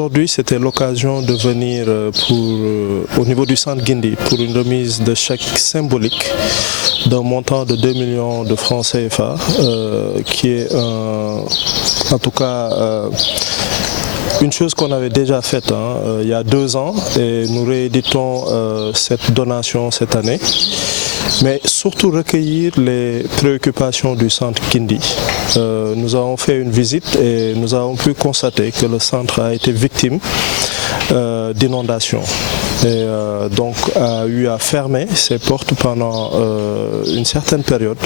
aujourd'hui, c'était l'occasion de venir au niveau du centre Guindi pour une remise de chèque symbolique d'un montant de 2 millions de francs CFA, qui est en tout cas une chose qu'on avait déjà faite il y a 2 ans, et nous rééditons cette donation cette année. Mais surtout recueillir les préoccupations du centre Guindi. Nous avons fait une visite et nous avons pu constater que le centre a été victime d'inondations et donc a eu à fermer ses portes pendant une certaine période.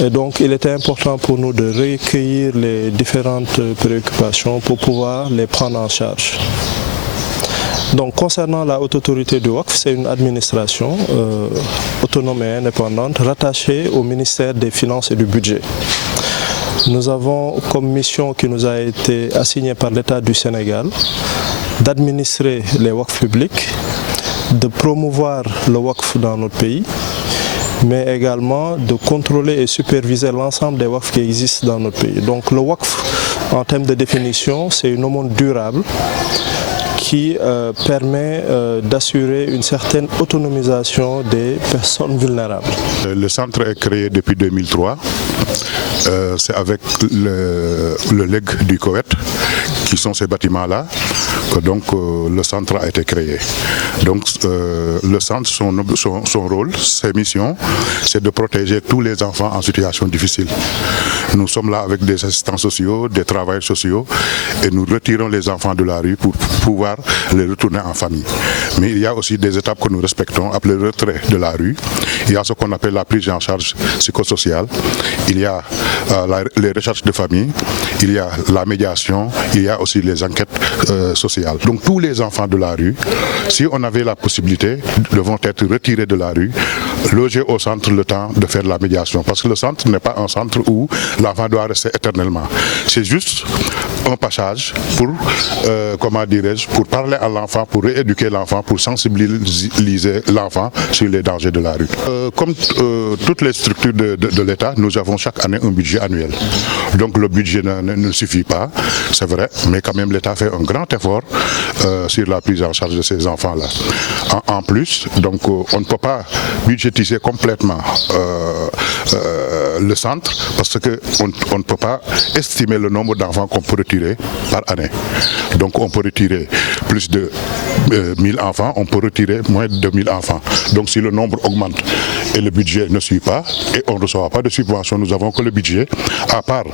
Et donc il était important pour nous de recueillir les différentes préoccupations pour pouvoir les prendre en charge. Donc concernant la haute autorité du Waqf, c'est une administration autonome et indépendante rattachée au ministère des Finances et du Budget. Nous avons comme mission qui nous a été assignée par l'État du Sénégal d'administrer les Waqf publics, de promouvoir le Waqf dans notre pays, mais également de contrôler et superviser l'ensemble des Waqf qui existent dans notre pays. Donc le Waqf, en termes de définition, c'est une aumône durable qui permet d'assurer une certaine autonomisation des personnes vulnérables. Le centre est créé depuis 2003. C'est avec le legs du Koweït, qui sont ces bâtiments-là, que donc le centre a été créé. Donc le centre, son rôle, ses missions, c'est de protéger tous les enfants en situation difficile. Nous sommes là avec des assistants sociaux, des travailleurs sociaux, et nous retirons les enfants de la rue pour pouvoir les retourner en famille. Mais il y a aussi des étapes que nous respectons, appelées le retrait de la rue. Il y a ce qu'on appelle la prise en charge psychosociale. Il y a les recherches de famille, il y a la médiation, il y a aussi les enquêtes sociales. Donc tous les enfants de la rue, si on avait la possibilité, devront être retirés de la rue, logés au centre le temps de faire la médiation. Parce que le centre n'est pas un centre où l'enfant doit rester éternellement. C'est juste un passage pour, pour parler à l'enfant, pour rééduquer l'enfant, pour sensibiliser l'enfant sur les dangers de la rue. Comme toutes les structures de l'État, nous avons chaque année un budget annuel. Donc le budget ne suffit pas, c'est vrai, mais quand même l'État fait un grand effort sur la prise en charge de ces enfants-là. En plus, donc on ne peut pas budgétiser complètement le centre parce qu'on ne peut pas estimer le nombre d'enfants qu'on peut retirer par année. Donc on peut retirer plus de 1000 enfants, on peut retirer moins de 1000 enfants. Donc si le nombre augmente et le budget ne suit pas et on ne reçoit pas de subvention, nous avons que le budget, à part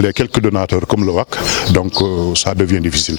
les quelques donateurs comme le WAC, donc ça devient difficile.